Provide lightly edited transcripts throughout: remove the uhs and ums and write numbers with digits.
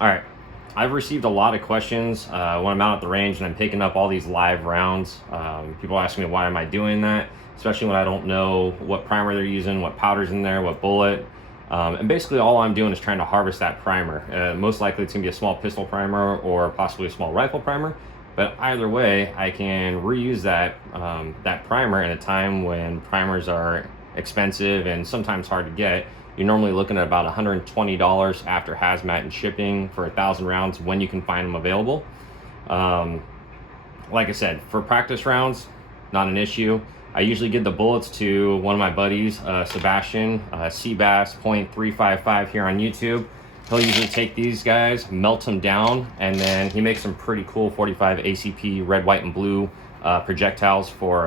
All right, I've received a lot of questions when I'm out at the range and I'm picking up all these live rounds. People ask me why am I doing that, especially when I don't know what primer they're using, what powder's in there, what bullet. And basically all I'm doing is trying to harvest that primer. Most likely it's gonna be a small pistol primer or possibly a small rifle primer. But either way, I can reuse that primer in a time when primers are expensive and sometimes hard to get. You're normally looking at about $120 after hazmat and shipping for 1,000 rounds when you can find them available. Like I said, for practice rounds, not an issue. I usually give the bullets to one of my buddies, Sebastian, Seabass .355 here on YouTube. He'll usually take these guys, melt them down, and then he makes some pretty cool 45 ACP red, white, and blue projectiles for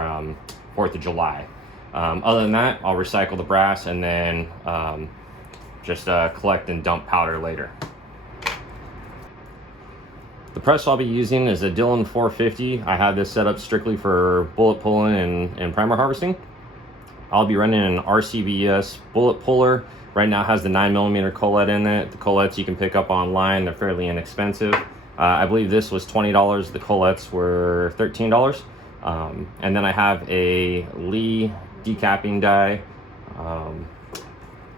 4th of July. Other than that, I'll recycle the brass and then just collect and dump powder later. The press I'll be using is a Dillon 450. I have this set up strictly for bullet pulling and primer harvesting. I'll be running an RCBS bullet puller. Right now it has the 9mm Collet in it. The Collets you can pick up online. They're fairly inexpensive. I believe this was $20. The Collets were $13. And then I have a Lee decapping die.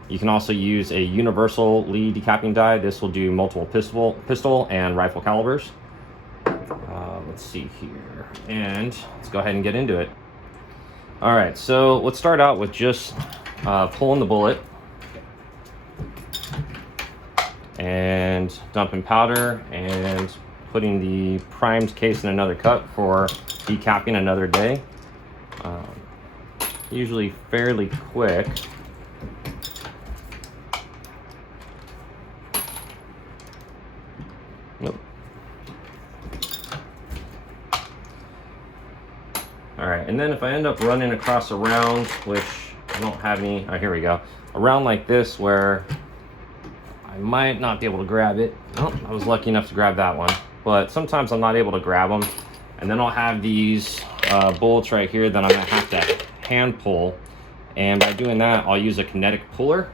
You can also use a universal Lee decapping die. This will do multiple pistol and rifle calibers. Let's see here, and let's go ahead and get into it. All right, so let's start out with just pulling the bullet and dumping powder and putting the primed case in another cup for decapping another day. Usually fairly quick. Nope. All right, and then if I end up running across a round, which I don't have any, oh, here we go. A round like this where I might not be able to grab it. Oh, I was lucky enough to grab that one, but sometimes I'm not able to grab them. And then I'll have these bullets right here that I'm gonna have to hand pull. And by doing that, I'll use a kinetic puller.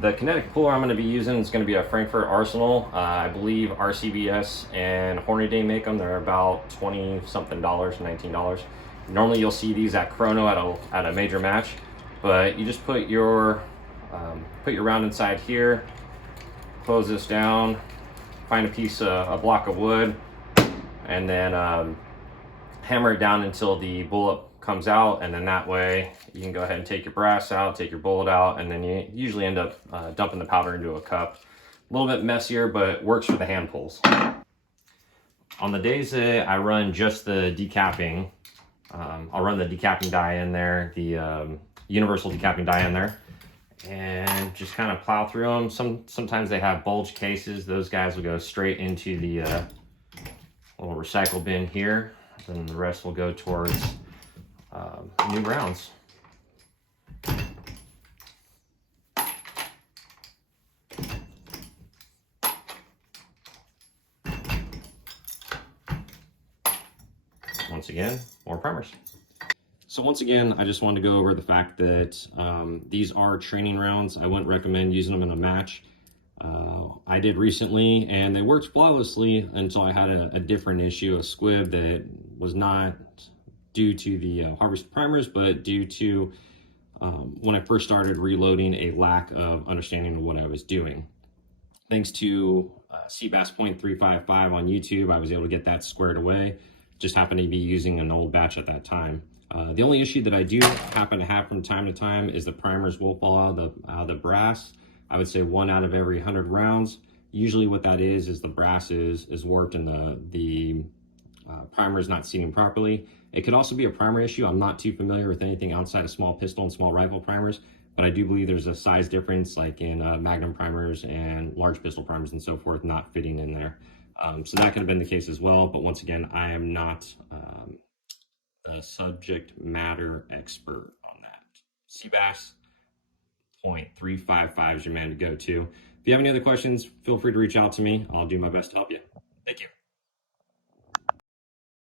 The kinetic puller I'm going to be using is going to be a Frankfurt Arsenal. I believe RCBS and Hornady make them. They're about $20-something, $19. Normally you'll see these at Chrono at a major match, but you just put your round inside here, close this down, find a block of wood, and then hammer it down until the bullet comes out, and then that way you can go ahead and take your brass out, take your bullet out, and then you usually end up dumping the powder into a cup. A little bit messier, but works for the hand pulls. On the days that I run just the decapping, I'll run the decapping die in there, the universal decapping die in there, and just kind of plow through them. Sometimes they have bulge cases. Those guys will go straight into the little recycle bin here. Then the rest will go towards new rounds. Once again, more primers. So once again, I just wanted to go over the fact that these are training rounds. I wouldn't recommend using them in a match. I did recently, and they worked flawlessly until I had a different issue, a squib that was not due to the harvest primers, but due to when I first started reloading, a lack of understanding of what I was doing. Thanks to Seabass .355 on YouTube, I was able to get that squared away. Just happened to be using an old batch at that time. The only issue that I do happen to have from time to time is the primers will fall out of the brass. I would say 1 out of every 100 rounds. Usually what that is the brass is warped and the primer is not seating properly. It could also be a primer issue. I'm not too familiar with anything outside of small pistol and small rifle primers, but I do believe there's a size difference like in Magnum primers and large pistol primers and so forth not fitting in there. So that could have been the case as well, but once again, I am not the subject matter expert on that. Seabass .355 is your man to go to. If you have any other questions, feel free to reach out to me. I'll do my best to help you. Thank you.